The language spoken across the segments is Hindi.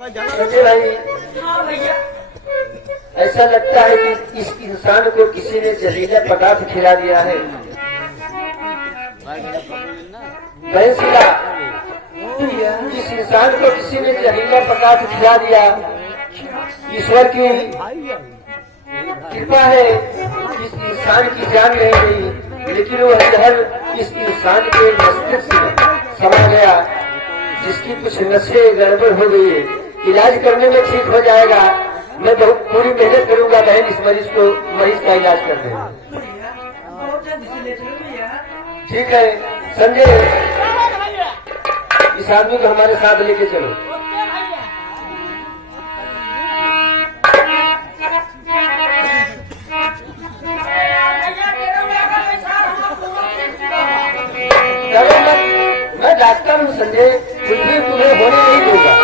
संजय भाई, हाँ भैया। ऐसा लगता है कि इस इंसान को किसी ने जहरीला पदार्थ खिला दिया है। भैंसिला, इस इंसान को किसी ने जहरीला पदार्थ खिला दिया। ईश्वर की कृपा है, इस इंसान की जान नहीं गई, लेकिन वह जहर इस इंसान के मस्तिष्क में समा गया, जिसकी कुछ नसें गड़बड़ हो गई है। इलाज करने में ठीक हो जाएगा। मैं बहुत पूरी मेहनत करूंगा बहन इस मरीज का इलाज करने में। ठीक है संजय, इस आदमी को हमारे साथ लेके चलो। चलो मैं डॉक्टर हूँ संजय, कुछ भी तुम्हें होने नहीं दूंगा।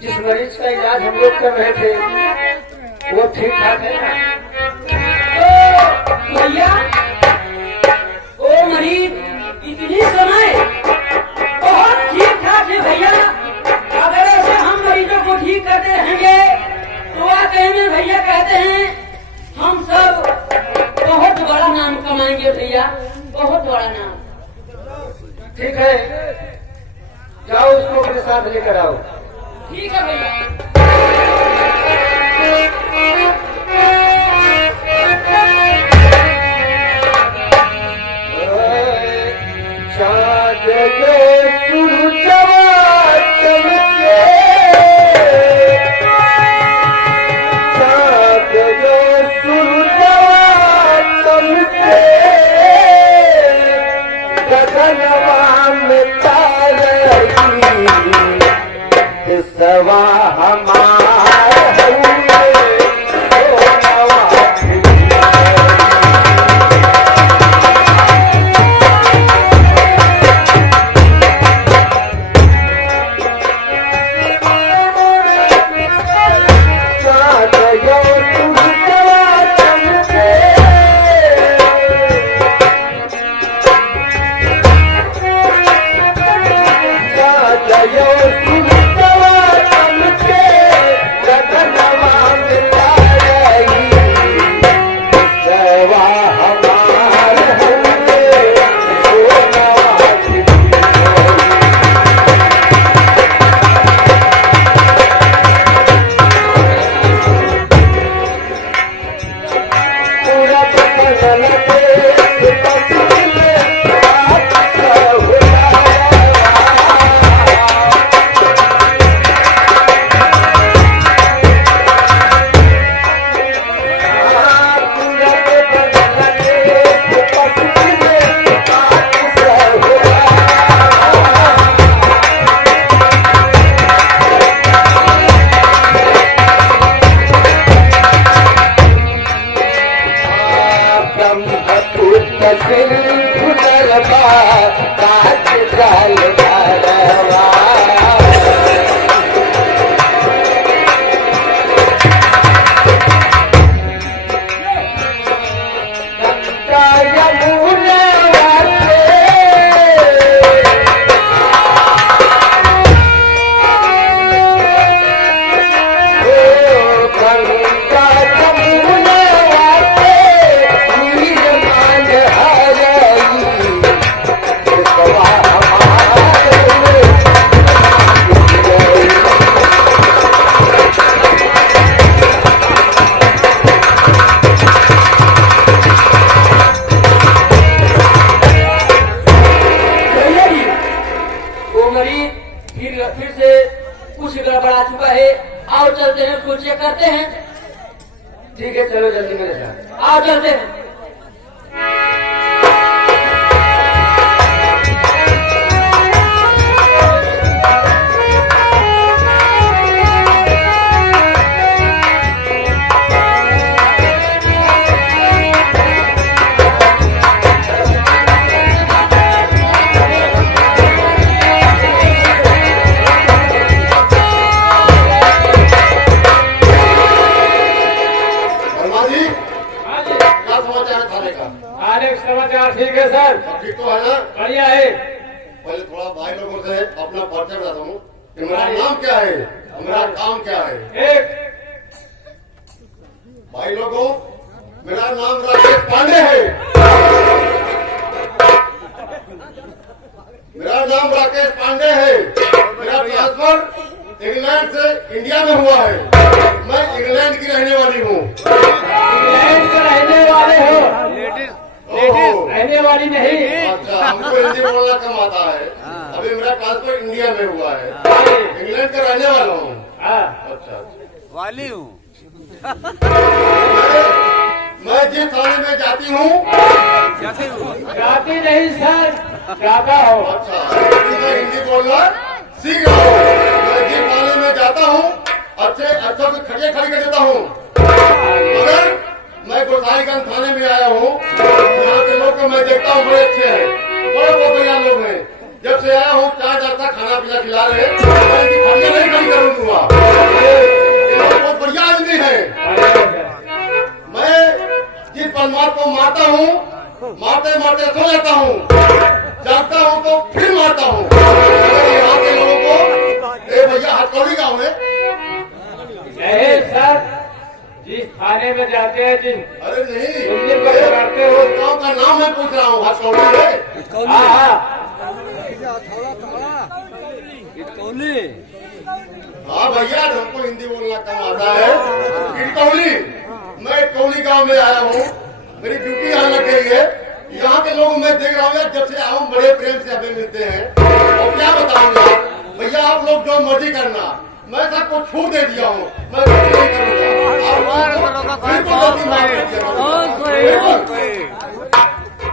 जिस मरीज का इलाज हम लोग कर रहे थे वो ठीक ठाक है ना? भैया वो मरीज इतनी समय बहुत ठीक ठाक है भैया। अगर ऐसे हम मरीजों को ठीक करते रहेंगे तो वाकई में भैया कहते हैं हम सब बहुत बड़ा नाम कमाएंगे भैया, बहुत बड़ा नाम। ठीक है, जाओ उसको अपने साथ लेकर आओ। ठीक है भैया। चाँद के सूरजवा चमके, चाँद के सूरजवा चमके, गगनवा में तारे सवा हमारे फिर से कुछ गड़बड़ा चुका है। आओ चलते हैं, कुछ चेक करते हैं। ठीक है चलो जल्दी मेरे साथ आओ, चलते हैं। मेरा काम क्या है? भाई लोगों, मेरा नाम राकेश पांडे है। मेरा नाम राकेश पांडे है। मेरा ट्रांसफर इंग्लैंड से इंडिया में हुआ है। मैं इंग्लैंड की रहने वाली हूँ। इंग्लैंड के रहने वाले हो? रहने वाली नहीं। अच्छा, हमको हिंदी बोलना कम आता है। अभी मेरा ट्रांसफर इंडिया में हुआ है। इंग्लैंड का रहने वाला हूँ। अच्छा, वाली हूँ। मैं जिस थाने में जाती हूँ, जाती नहीं सर, जाता हो। अच्छा, मैं हिंदी बोलना सीख रहा हूँ। मैं जिस थाने में जाता हूँ, अच्छों के खड़े खड़ी कर देता हूँ। मगर मैं गोसाईगंज थाने में आया हूँ। यहाँ के लोग को मैं देखता हूँ बड़े अच्छे हैं, बड़े बहुत बढ़िया लोग हैं। जब से आया हूँ चाय नाश्ता खाना पीना खिला रहे हैं। मैं इनकी खड़िया नहीं खड़ी करूँगा। बहुत बढ़िया आदमी है। मैं जिस बलमार को मारता हूँ, मारते मारते सो जाता हूँ, जागता हूँ तो फिर मारता हूँ। यहाँ के लोगों को भैया हथकड़ी गाँव है। सर, जिस थाने में जाते हैं जिस अरे नहीं, करते हो गाँव का नाम मैं पूछ रहा हूँ। हथकड़ी है। हाँ भैया, हमको हिंदी बोलना कम आता है। इटकौली, मैं इटकौली गाँव में आया हूँ। मेरी ड्यूटी यहाँ लग गई है। यहाँ के लोग मैं देख रहा हूँ यार, जब से आया हूँ बड़े प्रेम से हमें मिलते हैं। और क्या बताऊँ यार भैया, आप लोग जो मर्जी करना, मैं सबको छूट दे दिया हूँ। मैं कुछ नहीं करूँगा।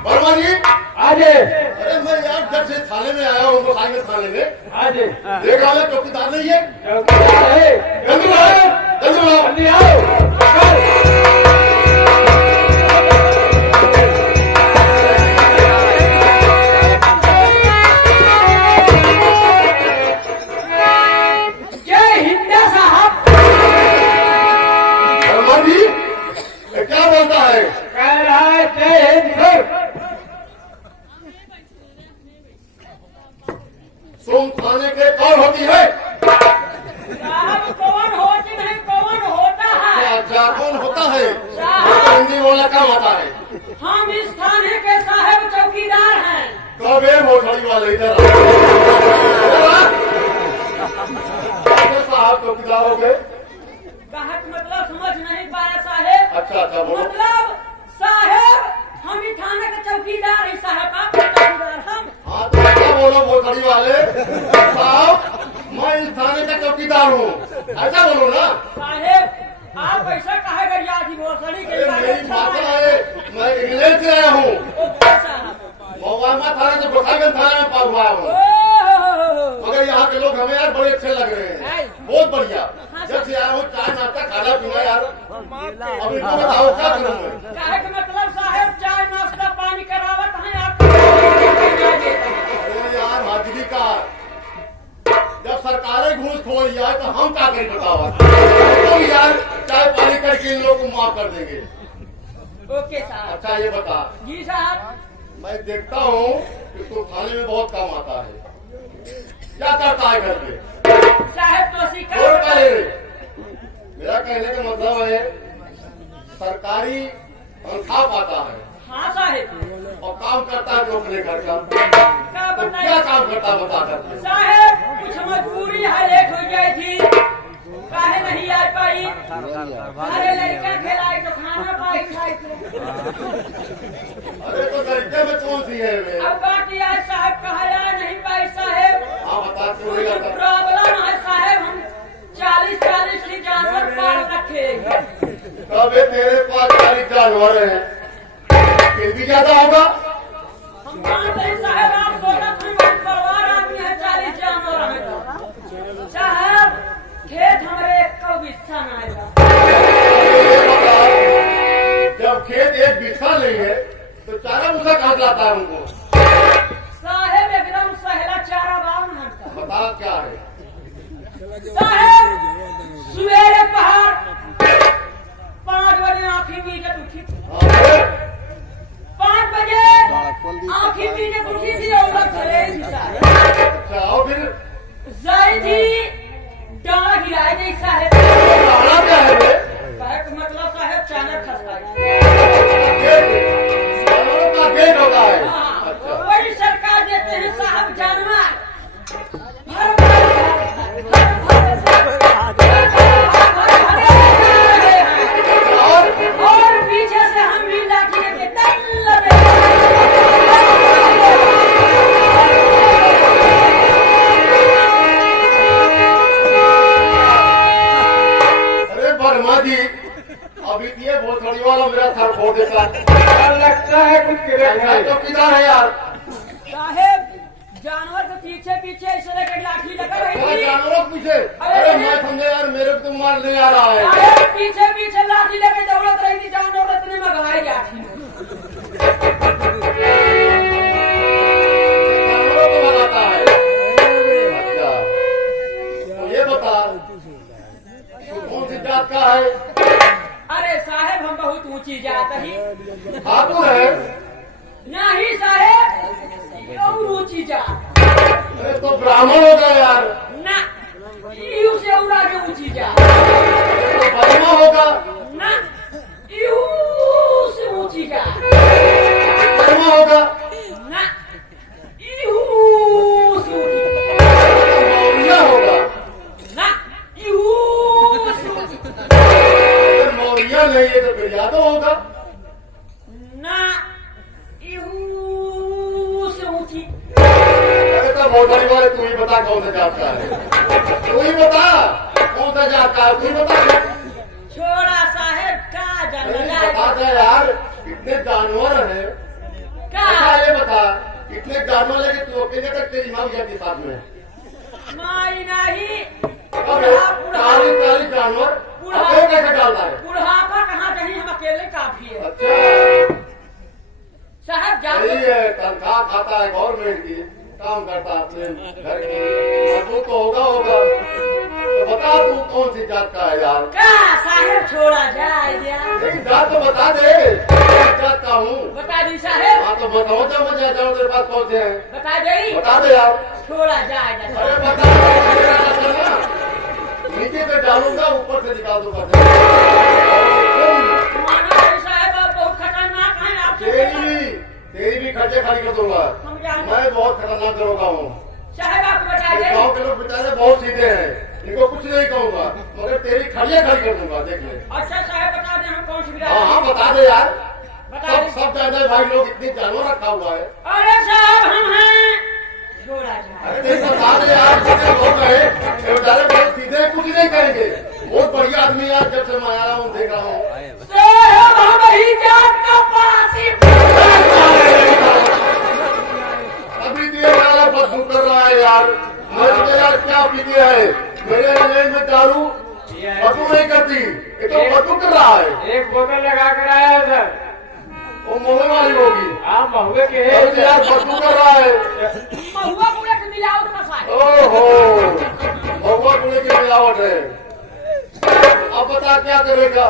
वर्मा जी, आज अरे मैं यार जब से थाने में आया हूँ, गोसाईगंज थाने में आज देख रहा हूँ चौकीदार नहीं है। चौकीदार है। जल्दी बुलाओ, जल्दी बुलाओ। जल्दी आओ। जय हिंद साहब। वर्मा जी, ये क्या बोलता है? कह रहा है जय हिंद सर। तुम थाने के कौन होती है? साहब कौन होती नहीं, कौन होता है? अच्छा, कौन होता है? तो हिंदी बोलना कम आता है। हम इस थाने के साहब चौकीदार हैं। कब ये मोटड़ी वाले इधर साहब चौकीदार हो गए? कहत मतलब समझ नहीं पाया साहेब। अच्छा अच्छा, बोलो। मतलब साहेब हम इस थाने के चौकीदार हैं। साहब आप चौकीदार हम। हाँ तो क्या बोलो मोटड़ी वाले साहब, मैं इस थाने का चौकीदार हूँ, ऐसा बोलो ना। साहेब आप ऐसा कहे गरिया थी भोसड़ी के अरे बारे मेरी में बात है, मैं इंग्लैंड से आया हूँ। ओके साहब। मोबाइल थाने से गोसाईगंज थाने में पास हुआ हूँ। मगर यहाँ के लोग हमें यार बड़े अच्छे लग रहे हैं, बहुत बढ़िया। जब से आया हूँ चाय नाश्ता खाना पीना यार। अब इनको बताओ क्या करूँ मैं? कहे के मतलब साहेब चाय नाश्ता पानी करावत हैं आप। अरे यार हाजिरी का, जब सरकारें घूस खो लिया है तो हम क्या करें बताओ। तो यार चाय पानी करके इन लोगों को माफ कर देंगे। ओके साहब। अच्छा ये बता, जी साहब। मैं देखता हूँ कि तू थाने में बहुत काम आता है, क्या करता है घर पे? साहेब तो और शिकार पहले मेरा कहने का मतलब है सरकारी तनख्वाह पाता है हाँ साहेब। और काम करता है अपने घर का। क्या तो बताइए क्या काम करता बता कर? साहेब, कुछ मजबूरी है, लेट हो गई थी, काहे नहीं आ पाई। अरे लड़का खिलाए तो खाना पाई खाई। अरे तो तरीके में कौन सी है वे? अब बाकी आज साहब कहा आ नहीं पाई साहेब। हाँ बता क्यों नहीं कुछ आता? प्रॉब्लम है साहेब, हम 40-40 की जानवर पाल रखे। तब ये तेरे पास 40 जानवर है, फिर भी ज्यादा होगा। हम जानते हैं साहेब, आप 16 परिवार आदमी है, 40 जानवर है तो। साहब खेत हमारे एक को बिस्सा ना आएगा। जब खेत एक बिस्सा नहीं है तो चारा भूसा कहाँ से लाता है उनको? साहेब एकदम सहेला चारा बावन घंटा। बता क्या है? साहेब सवेरे पहाड़ 5 बजे आँखी मीचत उठी। 5 बजे आँखी मीचत उठी थी और चले थी साहब। अच्छा और फिर जाई थी डाला गिराए जी अभी ये भोसड़ी वाला मेरा सर फोड़ देता। लगता है कुछ मैं तो किधर है यार? साहेब जानवर के पीछे पीछे इस तरह की लाठी लगा रही मैं थी। जानवरों के पीछे? अरे मैं समझे यार मेरे को तो मार नहीं आ रहा है। साहेब पीछे पीछे लाठी लेके दौड़त रही थी, जानवर इतने में घायल लाठी। जानवरों को भगाता है। अच्छा तो ये बता तू कौन सी जात का है? अरे साहेब हम बहुत ऊंची जात ही ठाकुर है? नहीं साहेब और ऊंची जात अरे तो ब्राह्मण होगा यार। ना यू से और आगे ऊंची जात तो बर्मा होगा। ना यू से ऊंची जात बर्मा होगा। ना यू से ऊंची मौर्य होगा। ना यू से ऊंची अगर मौर्य नहीं है तो फिर यादव होगा। ना यू से ऊंची। अरे तो भोसड़ी वाले तू ही बता कौन सा जात का है? तू ही बता कौन सा जात का है? तू ही बता। छोड़ा साहेब का अरे जानवर बता दे यार इतने जानवर है। का अच्छा ये बता इतने जानवर है कि तू अकेले तक तेरी माँ जाती साथ में? माई नहीं अबे चालीस जानवर अकेले कैसे डालता है? बुढ़ापा कहाँ कहीं हम अकेले काफी है। अच्छा साहब सही जानवर है तनख्वाह खाता है गवर्नमेंट की काम करता है अपने घर की मजबूत तो होगा। तो बता तू कौन सी जात का है यार? का साहेब छोड़ा जाए यार। एक जात तो बता दे किस जात का हूँ। बता दी साहेब हाँ तो बताओ जब मैं जाऊँ तेरे पास कौन से हैं? बता दी बता दे यार। छोड़ा जाए अरे बता दे नीचे से डालूंगा ऊपर से निकाल दूंगा। साहेब आप बहुत खतरनाक है तेरी भी खर्चे खाली कर दूंगा। हम जानते मैं बहुत खतरनाक दरोगा हूँ। साहेब आप बता इस दे गाँव के लोग बेचारे बहुत सीधे हैं, इनको कुछ नहीं कहूंगा मगर तेरी खड़िया खड़ी कर दूंगा देख ले। अच्छा साहेब बता दे हम कौन सी हाँ हाँ बता दे यार। बता दे। सब जानते भाई लोग इतनी जानवर रखा हुआ है। अरे साहब हम हैं छोड़ा जाए। अरे नहीं बता दे यार जितने लोग हैं ये बेचारे बहुत सीधे हैं, कुछ नहीं करेंगे। बहुत बढ़िया आदमी है जब से मैं आया हूँ देख रहा हूँ। साहब हम ही जात का पासी। अभी तो ये वाला बदबू कर रहा है यार। मैं तो यार क्या पीती है मेरे इंग्लैंड में दारू बदबू नहीं करती, ये तो बदबू कर रहा है। एक बोतल लगा कर आया है सर। वो मोहे वाली होगी। हाँ महुए के है अरे यार बदबू कर रहा है। महुआ पूरे के मिलावट बसा है। ओहो भगवा गुणे की मिलावट है। अब बता क्या करेगा?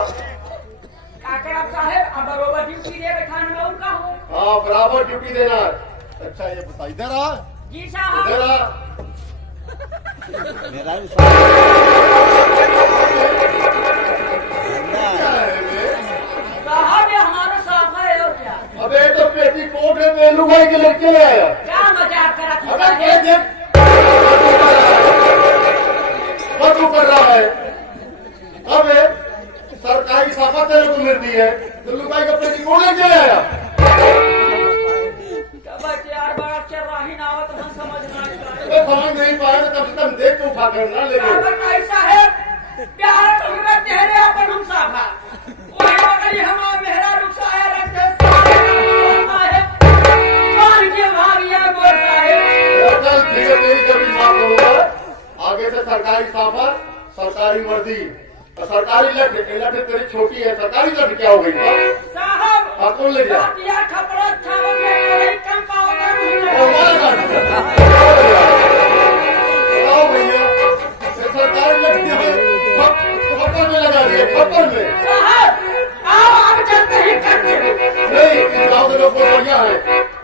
काकर अब साहेब अब बरोबर ड्यूटी दे बैठाने में उनका हूँ। हाँ बराबर ड्यूटी देना है। अच्छा ये बता इधर आ जी साहब इधर आ। क्या है ये? साहब ये हमारा साफ है और क्या अबे तो पेटी कोट है मेलू भाई के लड़के ले आया। क्या मजाक करा तू अबे साहेब? ये देख बदबू कर रहा है। अबे सरकारी साफा तेरे को मिलती है तो लुगाई का पेटी कोट लेके ले आया। बच्चे यार बड़ा चल रही ना आवत हम समझ नहीं अबे समझ नहीं पाया तो कम से कम देख के उठा करना लेकिन पाए। साहेब प्यार तुमने चेहरे अपन हम साफा वही बकरी हमारा मेहरा रुसा है रखे साहेब कौन के भागिया बोल साहेब। कल धीरे धीरे कभी साफ करूंगा। आगे से सरकारी साफा सरकारी वर्दी और सरकारी लठ लठ तेरी छोटी है। सरकारी लठ क्या हो गई साहब हाँ कौन ले गया? या खपड़ा छाव के कम पाओगे आओ भैया ये सरकारी लठ क्या है? खप्पर में लगा दिया खप्पर में। साहब आओ आप चलते ही करते हैं। नहीं इन गाँव के लोग बहुत बढ़िया है,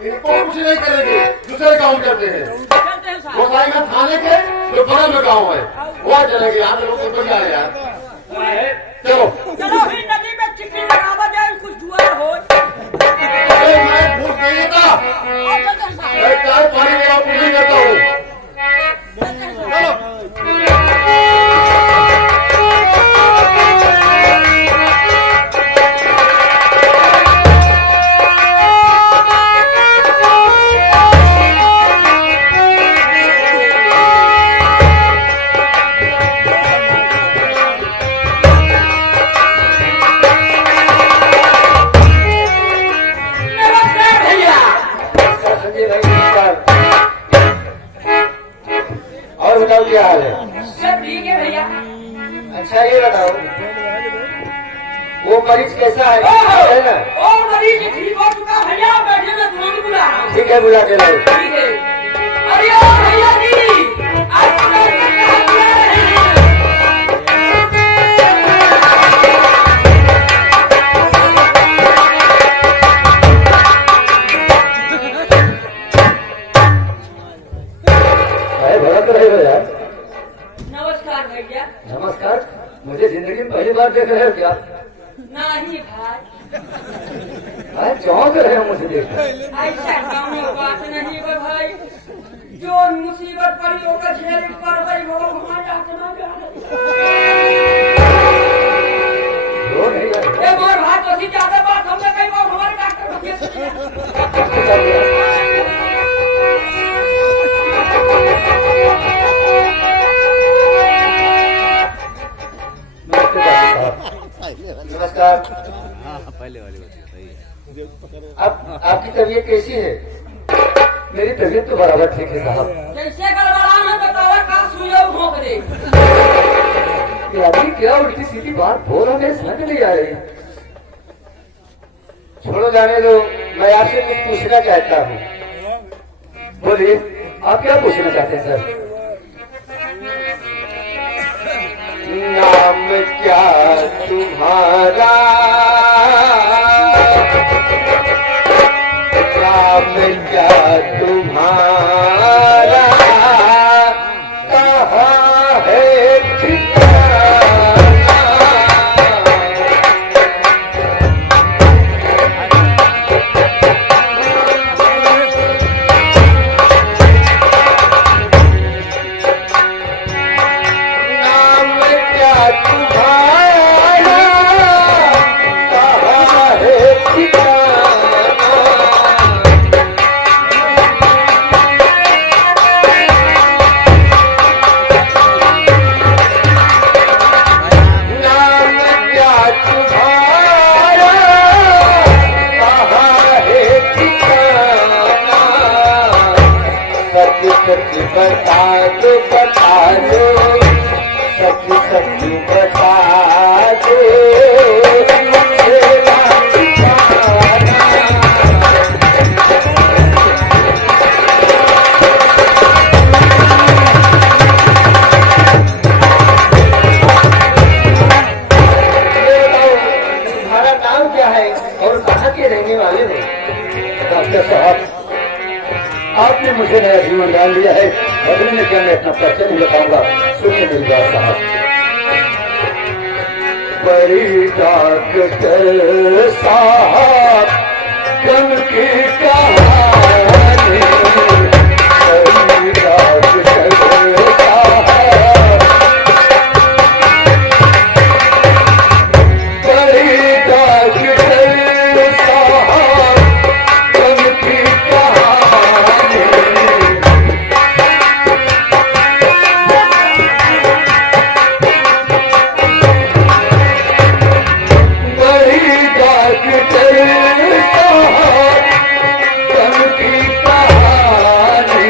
इनको कुछ नहीं करेंगे। दूसरे गाँव जाते हैं चलते हैं साहब। गोसाईगंज थाने के जो बगल में गाँव है वहाँ चलेंगे। यहाँ के लोग तो बढ़िया है यार। चलो चलो ही नदी में चिकनी लगावा जाए कुछ जुआ हो। अरे मैं भूल गई था। और चलते हैं साहब। मैं चाय पानी वाला पूरी करता हूँ। अच्छा ये बताओ वो मरीज कैसा है है ना? ओ मरीज ठीक हो चुका भैया, बैठे मैं तुरंत बुला रहा हूँ। ठीक है बुला के लाओ। ठीक है। अरे ओ भैया जी, आज तो कहाँ बुला रहे हैं? भड़क रहे हो यार। नमस्कार भैया। नमस्कार। मुझे जिंदगी में पहली बार देख रहे हो क्या? नहीं भाई, चौंक रहे हो मुझे देख। ऐसा काम बात नहीं है भाई, जो मुसीबत पड़ी होकर झेल पर भाई वो हमारा ना वो नहीं ये मोर भाई तो सी ज्यादा बात हमने कई बार हमारे डॉक्टर नमस्कार। पहले वाली बात सही है। अब आपकी तबीयत कैसी है? मेरी तबीयत तो बराबर ठीक है साहब। जैसे गड़बड़ाना तो कवर का सुइया भोंक दे। ये अभी क्या उल्टी सीधी बात बोल रहे समझ नहीं आ रही। छोड़ो जाने दो, मैं आपसे कुछ पूछना चाहता हूँ। बोलिए आप क्या पूछना चाहते हैं सर? नाम क्या तुम्हारा, नाम क्या तुम्हारा, कहाँ है ठिकाना? नाम क्या तुम्हारा, कहाँ है ठिकाना? नाम क्या तुम्हारा, कहाँ है ठिकाना? सच सच बता दो, बता दो, सच सच बता दो, मेरा ठिकाना। तुम्हारा नाम क्या है और कहाँ के रहने वाले हो? डॉक्टर साहब आपने मुझे नया जीवन दान दिया है, बदले में क्या मैं अपना परिचय नहीं बताऊंगा। सुनिए मेरी बात साहब। बड़ी डॉक्टर साहब कम की कहानी, बड़ी डॉक्टर साहब, बड़ी डॉक्टर साहब कम की कहानी। बड़ी डॉक्टर साहब कम की कहानी,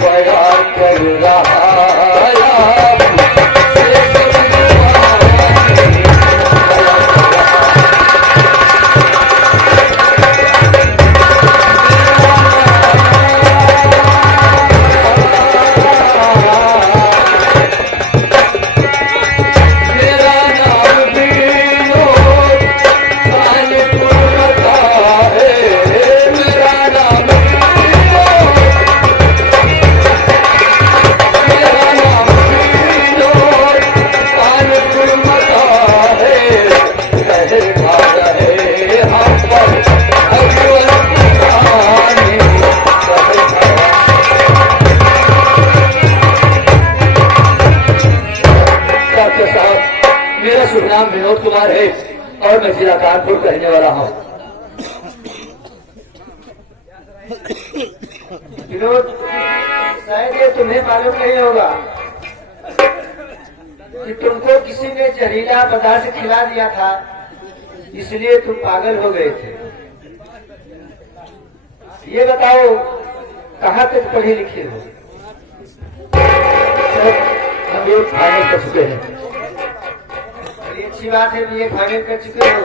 बड़ा कर रहा मेरा नाम विनोद कानपुर का है, मेरा नाम विनोद, मेरा नाम विनोद कानपुर का है। रहे भागा है हम पर भगवान की कहानी, रहे भागा। डॉक्टर साहब मेरा शुभ नाम विनोद कुमार है और मैं जिला कानपुर का रहने वाला हूँ। विनोद शायद ये तुम्हें मालूम नहीं होगा कि तुमको किसी ने जहरीला पदार्थ खिला दिया था, इसलिए तुम पागल हो गए थे। ये बताओ कहाँ तक पढ़े लिखे हो? सर हम ये फाइनल कर चुके हैं। अच्छी बात है, बीए फाइनल कर चुके हो।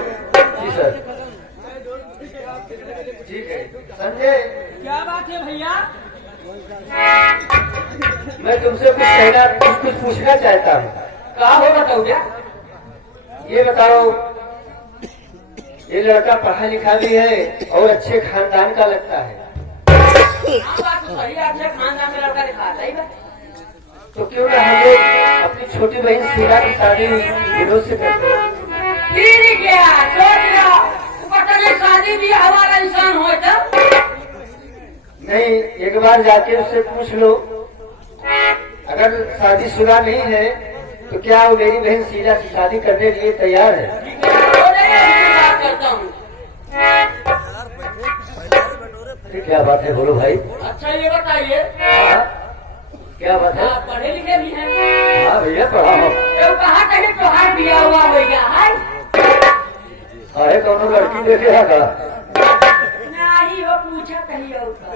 जी सर, ठीक है। संजय, क्या बात है भैया? मैं तुमसे कुछ पूछना चाहता हूँ। क्या हो बताओ क्या? ये बताओ, ये लड़का पढ़ा लिखा भी है और अच्छे खानदान का लगता है, हाँ बात तो सही, अच्छे खानदान में लड़का दिखा सही बात। तो क्यों ना हम लोग अपनी छोटी बहन शीला की शादी विनोद से करते हैं? ठीक है, सोच लो, पता नहीं शादी भी हमारा इंसान हो तो नहीं, एक बार जाके उससे पूछ लो, अगर शादीशुदा नहीं है तो क्या वो मेरी बहन शीला से शादी करने के लिए तैयार है? बात करता हूँ। क्या बात है, बोलो भाई। अच्छा ये बताइए, हाँ, क्या बात है? आप पढ़े लिखे भी हैं? हाँ भैया, पढ़ा हो। तो कहा कहीं त्योहार दिया हुआ भैया है? अरे कौन लड़की देखे का? नहीं वो पूछा कहीं और का।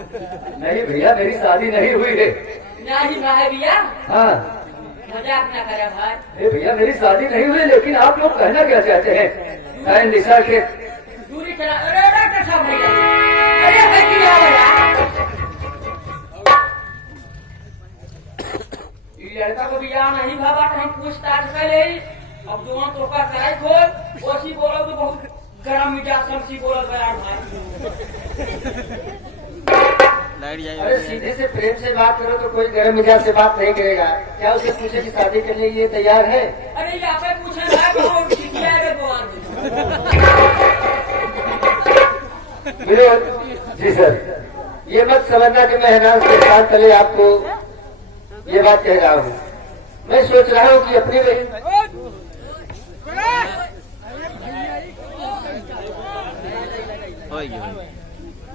नहीं भैया, मेरी शादी नहीं हुई है। नहीं ना है भैया, हाँ, मजाक न करे भाई। अरे भैया, मेरी शादी नहीं हुई, लेकिन आप लोग कहना क्या चाहते हैं? निशा के दूरी चला, अरे डॉक्टर साहब भैया, अरे भाई क्या भैया, ये लड़का को बिया नहीं भावा, कहीं पूछताछ करे। अब दोनों तो का कराई खोल, ओसी बोलो तो बहुत गरम मिजाज समसी बोलत बयान भाई। अरे सीधे से प्रेम से बात करो तो कोई गर्म मिजाज से बात नहीं करेगा। क्या उसे पूछे कि शादी करने के लिए तैयार है? अरे यहाँ पे पूछे है कौन सीखी है भगवान। विनोद जी सर, ये मत समझना कि मैं हैरान के साथ पहले आपको ये बात कह रहा हूँ। मैं सोच रहा हूँ कि अपनी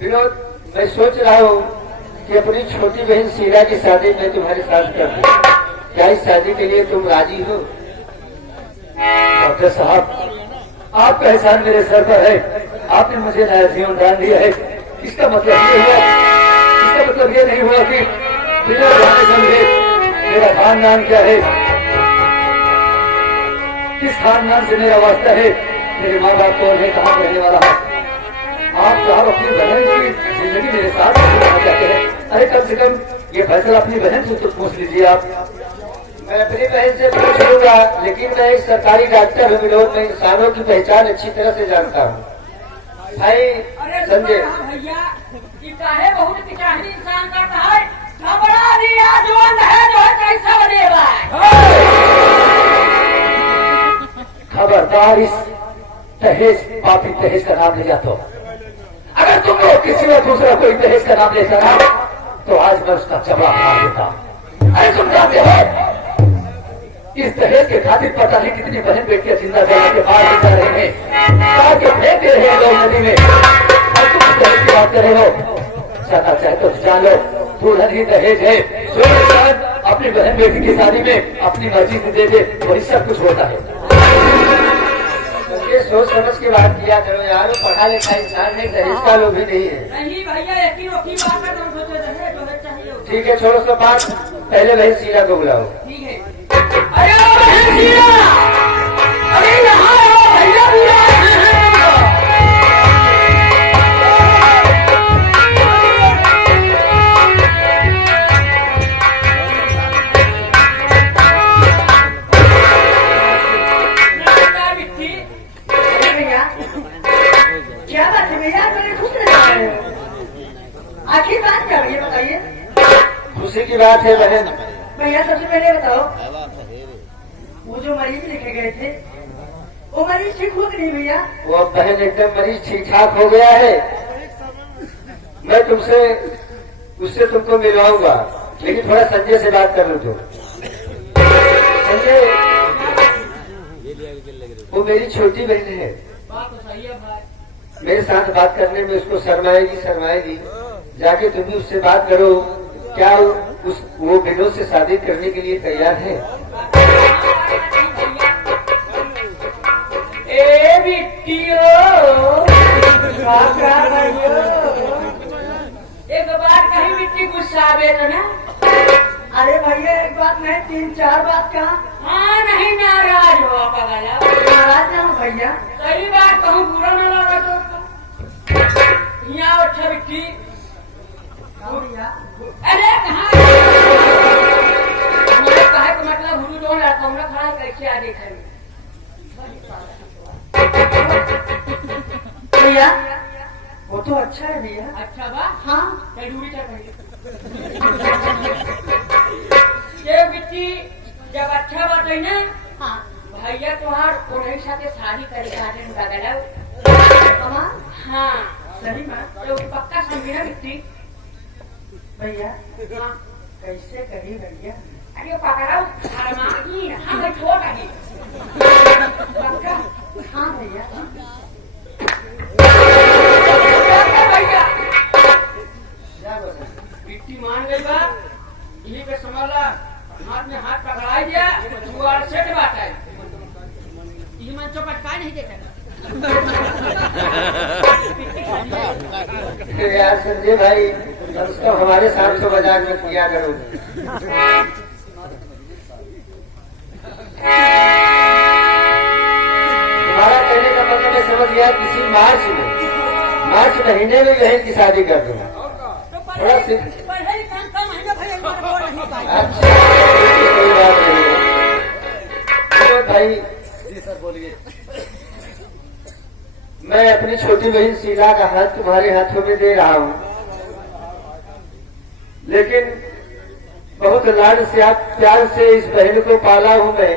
विनोद, मैं सोच रहा हूँ कि अपनी छोटी बहन शीला की शादी में तुम्हारे साथ कर दूं। क्या इस शादी के लिए तुम राजी हो? डॉक्टर साहब, आपका एहसान मेरे सर पर है। आपने मुझे नया जीवन दान दिया है। इसका मतलब ये हुआ, इसका मतलब ये नहीं हुआ कि बिना जाने समझे मेरा खानदान क्या है, किस खानदान से मेरा वास्ता है, मेरे माँ बाप कौन है, कहाँ रहने वाला है। आप साहब अपनी बहन की जिंदगी मेरे साथ करना चाहते हैं। अरे कम से कम ये फैसला अपनी बहन से तो पूछ लीजिए आप। मैं अपनी बहन से पूछ लूंगा, लेकिन मैं एक सरकारी डॉक्टर हूँ विनोद, मैं इंसानों की पहचान अच्छी तरह से जानता हूँ। भाई संजय, भैया कि चाहे बहुत पिचाही इंसान करता है, घबरा दिया जवान है जो है कैसा बनेगा। खबरदार, इस दहेज पापी दहेज का नाम लिया तो अगर तुम लोग किसी ने दूसरा कोई दहेज का नाम लेता ना तो आज मैं उसका जवाब मार देता। अरे तुम जानते हो, इस दहेज के खातिर पता नहीं कितनी बहन बेटियां जिंदा जला के बाहर ले जा रहे हैं, ताकि फेंक दे रहे हैं लोग नदी में, और तुम दहेज की बात कर रहे हो। जाना चाहे तो जान लो, दुल्हन ही दहेज है। जो इंसान अपनी बहन बेटी की शादी में अपनी मर्जी से दे दे वही सब कुछ होता है। ये सोच समझ के बात किया करो यार, पढ़ा लिखा इंसान है, दहेज का लोग भी नहीं है। नहीं भैया यकीन की बात है, तुम सोचो दहेज जो है चाहिए। ठीक है, छोड़ो सब बात, पहले बहन शीला को बुलाओ। ठीक है। अरे बहन शीला, अरे यहाँ आओ भैया, बुला रहे हैं तुमको। क्या बात है भैया, बड़े खुश रहे हैं। आखिर बात क्या है ये बताइए। खुशी की बात है बहन। भैया सबसे पहले बताओ, वो जो मरीज लिखे गए थे वो मरीज ठीक हुआ कि नहीं भैया? वो बहन एकदम मरीज ठीक ठाक हो गया है। मैं तुमसे उससे तुमको मिलवाऊंगा, लेकिन थोड़ा संजय से बात कर लूं तो। संजय, वो मेरी छोटी बहन है। बात तो सही है भाई। मेरे साथ बात करने में उसको शर्माएगी। जाके तुम भी उससे बात करो, क्या वो विनोद से शादी करने के लिए तैयार है? ए बिट्टियो, एक बात कही बिट्टी गुस्सा आवे तो ना। अरे भैया एक बात नहीं, 3-4 बात कहा। हाँ नहीं नाराज हो पगला, नाराज भैया सही बात कहूँ बुरा न लगा तो यहाँ अच्छा बिट्टी अरे कहाँ मुझे कहे तो मतलब हुरू जो लड़का हूँ ना खड़ा करके आ देख भैया वो तो अच्छा है भैया अच्छा बा हाँ दूरी कर ये बिट्टी जब अच्छा बात है ना हाँ भैया तुम्हार उन्हीं साथे शादी करे जाने बदला हाँ सही बात तो पक्का समझी ना बिट्टी भैया हाँ कैसे करी भैया अरे पकड़ा फरमानी हाँ मैं छोटा ही पक्का हाँ भैया बिट्टी मान गई बा यही पे संभाला हाथ में हाथ पकड़ा दिया जुआर सेट बात है ये मन चौपट का नहीं देता यार संजय भाई उसको हमारे साथ तो मजाक में किया करो तुम्हारा कहने का मतलब मैं समझ गया किसी मार्च महीने में बहन की शादी कर दूँ थोड़ा सी अच्छा कोई बात नहीं है भाई जी सर बोलिए। मैं अपनी छोटी बहन शीला का हाथ तुम्हारे हाथों में दे रहा हूँ लेकिन बहुत लाड से प्यार से इस बहन को पाला हूँ मैं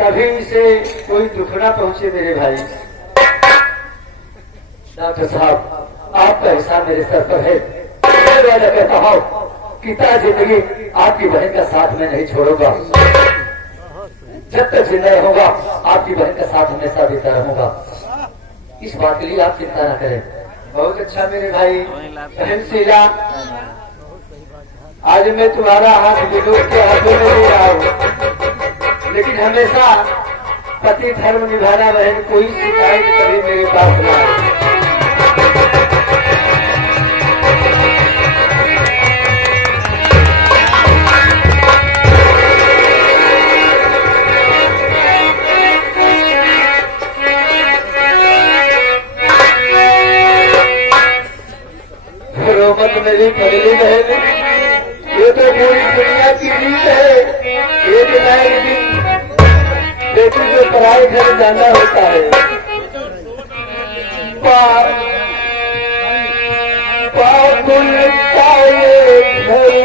कभी इसे कोई दुख ना पहुंचे मेरे भाई। डॉक्टर साहब आपका एहसान मेरे सर पर है मैं कहता हूँ कितना जिंदगी आपकी बहन का साथ में नहीं छोड़ूंगा जब तक जिंदा रहूंगा आपकी बहन का साथ हमेशा देता रहूंगा इस बात के लिए आप चिंता न करें। बहुत अच्छा मेरे भाई बहन शीला आज मैं तुम्हारा हाथ विनोद के हाथों में ले रहा हूँ लेकिन हमेशा पति धर्म निभाना बहन कोई शिकायत कभी मेरे पास न आए। रोमन मेरी पगली बहन ये तो पूरी दुनिया की रीत है एक ना एक दिन बेटी को पराए घर जाना होता है पागुल का ये घर